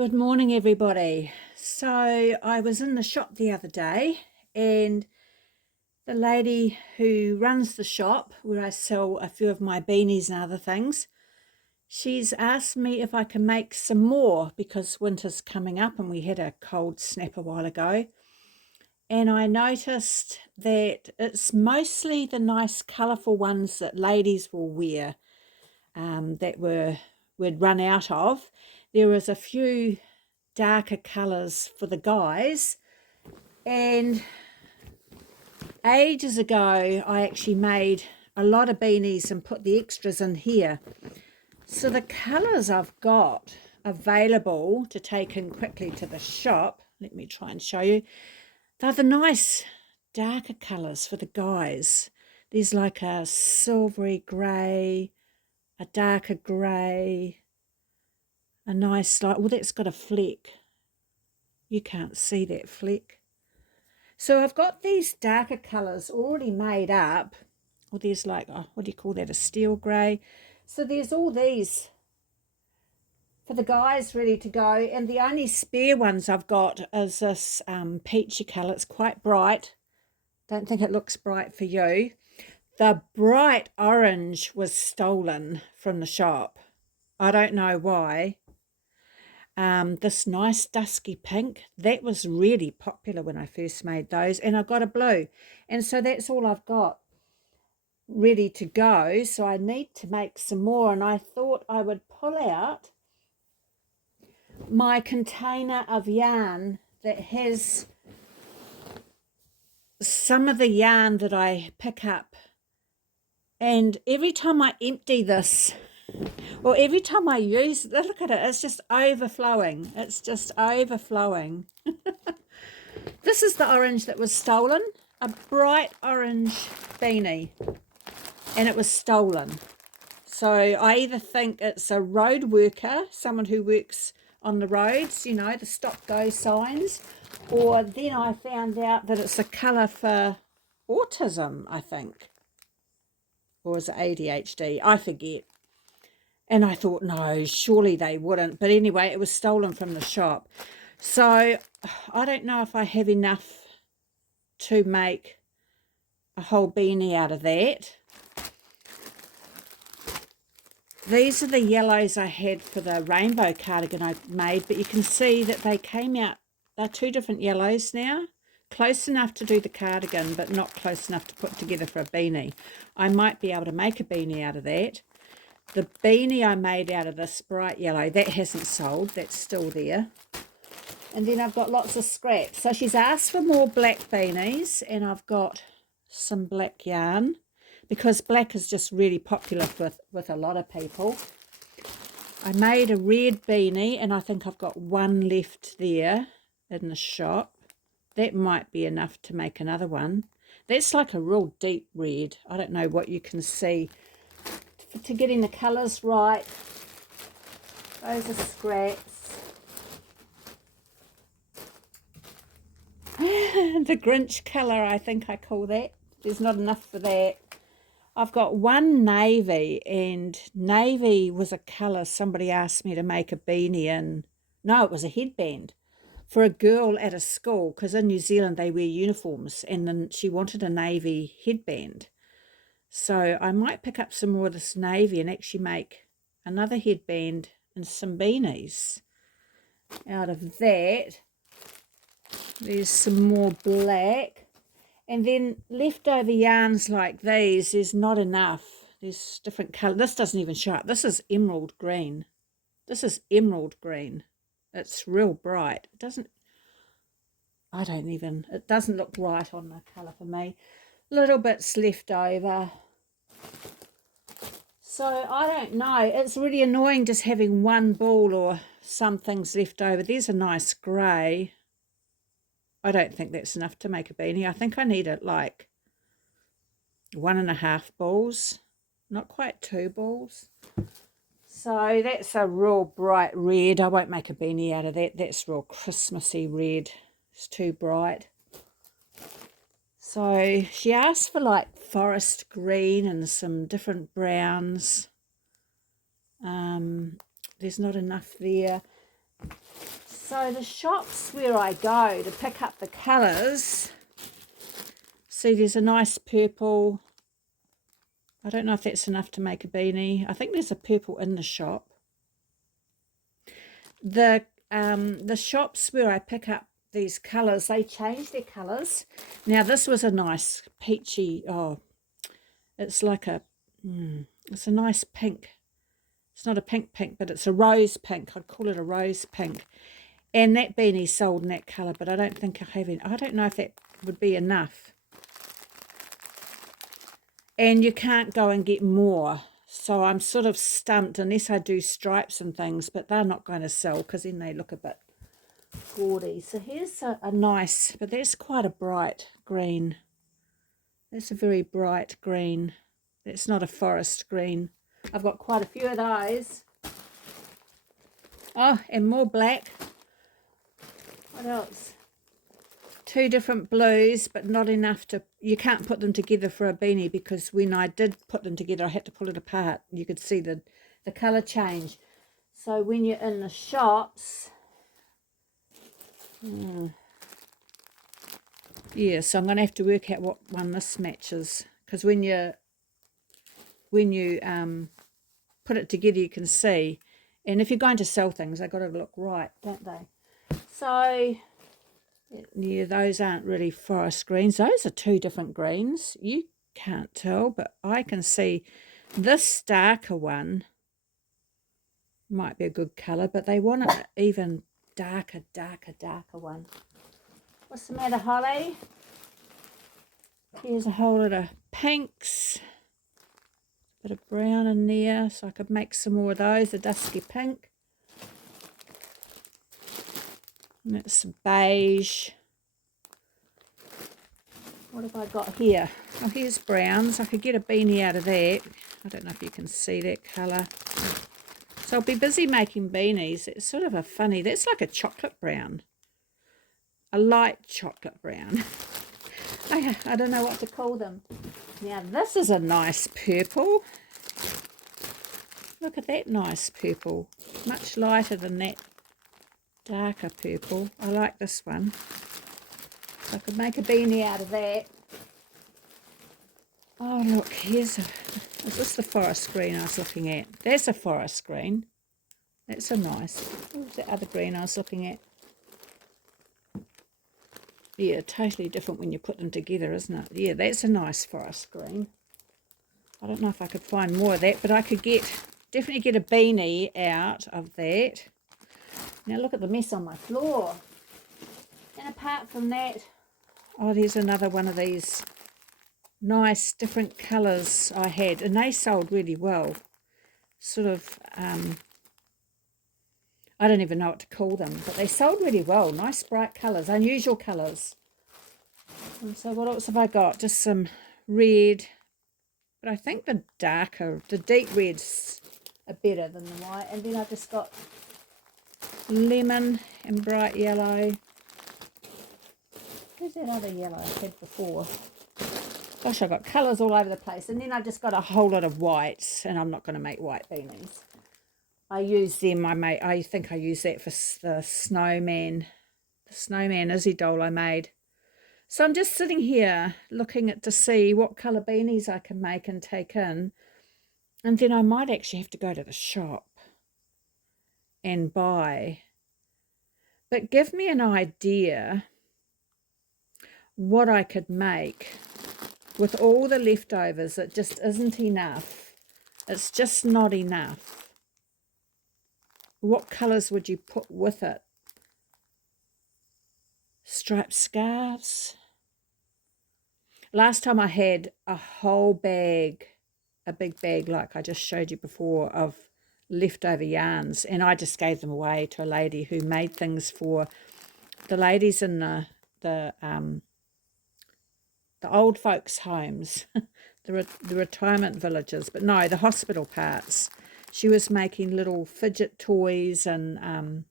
Good morning, everybody. So I was in the shop the other day, and the lady who runs the shop where I sell a few of my beanies and other things, she's asked me if I can make some more because winter's coming up and we had a cold snap a while ago. And I noticed that it's mostly the nice colourful ones that ladies will wear that we'd run out of. There was a few darker colours for the guys, and ages ago I actually made a lot of beanies and put the extras in here. So the colours I've got available to take in quickly to the shop, let me try and show you, they're the nice darker colours for the guys. There's like a silvery grey, a darker grey, a nice, like, well, that's got a fleck. You can't see that fleck. So I've got these darker colours already made up. Well, there's like, what do you call that, a steel grey. So there's all these for the guys ready to go. And the only spare ones I've got is this peachy colour. It's quite bright. Don't think it looks bright for you. The bright orange was stolen from the shop. I don't know why. This nice dusky pink, that was really popular when I first made those, and I've got a blue, and so that's all I've got ready to go. So I need to make some more, and I thought I would pull out my container of yarn that has some of the yarn that I pick up, and every time I empty this, or every time I use it, look at it, it's just overflowing. It's just overflowing. This is the orange that was stolen, a bright orange beanie, and it was stolen. So I either think it's a road worker, someone who works on the roads, you know, the stop-go signs, or then I found out that it's a colour for autism, I think. Or is it ADHD? I forget. And I thought, no, surely they wouldn't. But anyway, it was stolen from the shop. So I don't know if I have enough to make a whole beanie out of that. These are the yellows I had for the rainbow cardigan I made, but you can see that they came out, they're two different yellows now. Close enough to do the cardigan, but not close enough to put together for a beanie. I might be able to make a beanie out of that. The beanie I made out of this bright yellow, that hasn't sold, that's still there. And then I've got lots of scraps. So she's asked for more black beanies, and I've got some black yarn, because black is just really popular with a lot of people. I made a red beanie, and I think I've got one left there in the shop. That might be enough to make another one. That's like a real deep red. I don't know what you can see. To getting the colours right, those are scraps. The Grinch colour, I think I call that. There's not enough for that. I've got one navy, and navy was a colour somebody asked me to make a beanie in. No, it was a headband for a girl at a school, because in New Zealand they wear uniforms, and then she wanted a navy headband. So I might pick up some more of this navy and actually make another headband and some beanies out of that. There's some more black. And then leftover yarns like these, there's not enough. There's different colour. This doesn't even show up. This is emerald green. This is emerald green. It's real bright. It doesn't look right on the colour for me. Little bits left over. So I don't know. It's really annoying just having one ball or some things left over. There's a nice grey. I don't think that's enough to make a beanie. I think I need it like 1.5 balls, not quite 2 balls. So that's a real bright red. I won't make a beanie out of that. That's real Christmassy red. It's too bright. So she asked for like forest green and some different browns. There's not enough there. So the shops where I go to pick up the colours, see there's a nice purple. I don't know if that's enough to make a beanie. I think there's a purple in the shop. The shops where I pick up these colours, they change their colours. Now this was a nice peachy, it's like it's a nice pink. It's not a pink, but it's a rose pink. I'd call it a rose pink. And that beanie sold in that colour, but I don't think I have any. I don't know if that would be enough. And you can't go and get more. So I'm sort of stumped unless I do stripes and things, but they're not going to sell because then they look a bit gaudy. So here's a nice, but that's quite a bright green. That's a very bright green. That's not a forest green. I've got quite a few of those. Oh, and more black. What else? 2 different blues, but not enough to, you can't put them together for a beanie because when I did put them together, I had to pull it apart. You could see the colour change. So when you're in the shops, yeah, so I'm going to have to work out what one this matches, because when you put it together, you can see. And if you're going to sell things, they've got to look right, don't they? So yeah, those aren't really forest greens. Those are 2 different greens. You can't tell, but I can see this darker one might be a good colour, but they want an even darker one. What's the matter, Holly? Here's a whole lot of pinks. Bit of brown in there, so I could make some more of those, a dusky pink. And that's beige. What have I got here? Oh, here's browns. I could get a beanie out of that. I don't know if you can see that colour. So I'll be busy making beanies. It's sort of a funny, that's like a chocolate brown. A light chocolate brown. I don't know what to call them. Now this is a nice purple. Look at that nice purple. Much lighter than that darker purple. I like this one. So I could make a beanie out of that. Oh look, is this the forest green I was looking at? There's a forest green. That's a nice. What was the other green I was looking at? Yeah, totally different when you put them together, isn't it? Yeah, that's a nice forest green. I don't know if I could find more of that, but I could definitely get a beanie out of that. Now look at the mess on my floor. And apart from that, oh, there's another one of these nice different colours I had, and they sold really well. Sort of, I don't even know what to call them, but they sold really well. Nice bright colours, unusual colours. And so what else have I got? Just some red, but I think the deep reds are better than the white. And then I've just got lemon and bright yellow. Where's that other yellow I had before? Gosh, I've got colours all over the place. And then I've just got a whole lot of whites, and I'm not going to make white beanies. I use them. I think I use that for the snowman Izzy doll I made. So I'm just sitting here looking to see what colour beanies I can make and take in. And then I might actually have to go to the shop and buy. But give me an idea what I could make with all the leftovers. It just isn't enough. It's just not enough. What colours would you put with it? Striped scarves. Last time I had a whole bag, a big bag like I just showed you before, of leftover yarns, and I just gave them away to a lady who made things for the ladies in the old folks' homes, the retirement villages, but no, the hospital parts. She was making little fidget toys and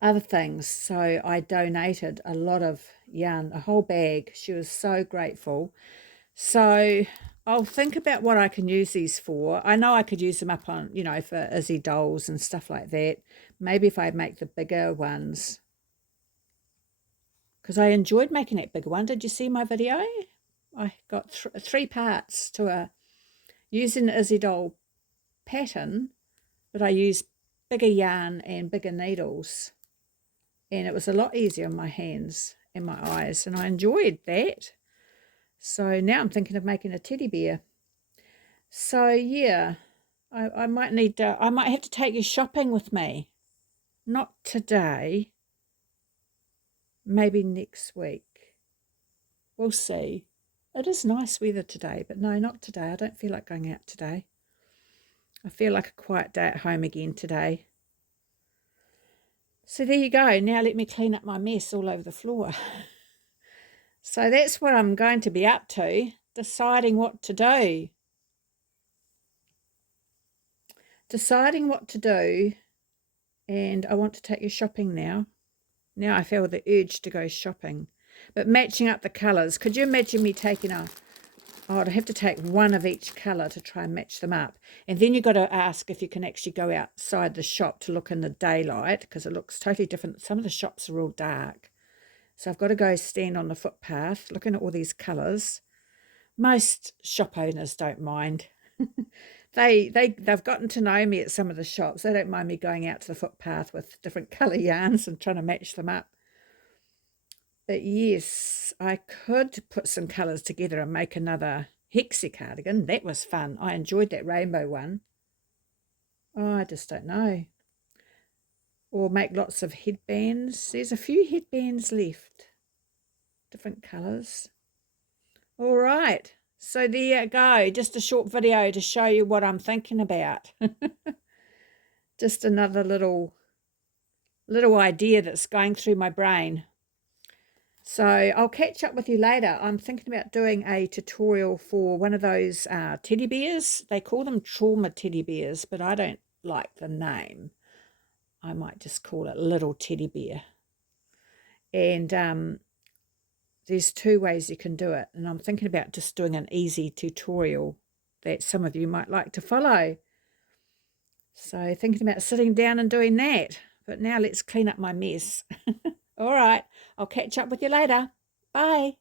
other things, so I donated a lot of yarn, a whole bag. She was so grateful. So I'll think about what I can use these for. I know I could use them up on, for Izzy dolls and stuff like that. Maybe if I make the bigger ones. Because I enjoyed making that bigger one. Did you see my video? I got 3 parts to using the Izzy doll pattern, but I used bigger yarn and bigger needles. And it was a lot easier on my hands and my eyes. And I enjoyed that. So now I'm thinking of making a teddy bear. So yeah, I might need to, I might have to take you shopping with me. Not today. Maybe next week. We'll see. It is nice weather today, but no, not today. I don't feel like going out today. I feel like a quiet day at home again today. So there you go. Now let me clean up my mess all over the floor. So that's what I'm going to be up to, deciding what to do. Deciding what to do, and I want to take you shopping now. Now I feel the urge to go shopping. But matching up the colours, could you imagine me taking I'd have to take one of each colour to try and match them up. And then you've got to ask if you can actually go outside the shop to look in the daylight, because it looks totally different. Some of the shops are all dark. So I've got to go stand on the footpath looking at all these colours. Most shop owners don't mind. They've gotten to know me at some of the shops. They don't mind me going out to the footpath with different colour yarns and trying to match them up. But yes, I could put some colours together and make another Hexie cardigan. That was fun. I enjoyed that rainbow one. Oh, I just don't know. Or make lots of headbands. There's a few headbands left. Different colours. All right. So there you go. Just a short video to show you what I'm thinking about. Just another little idea that's going through my brain. So I'll catch up with you later. I'm thinking about doing a tutorial for one of those teddy bears. They call them trauma teddy bears, but I don't like the name. I might just call it Little Teddy Bear. And there's 2 ways you can do it. And I'm thinking about just doing an easy tutorial that some of you might like to follow. So thinking about sitting down and doing that. But now let's clean up my mess. All right, I'll catch up with you later. Bye.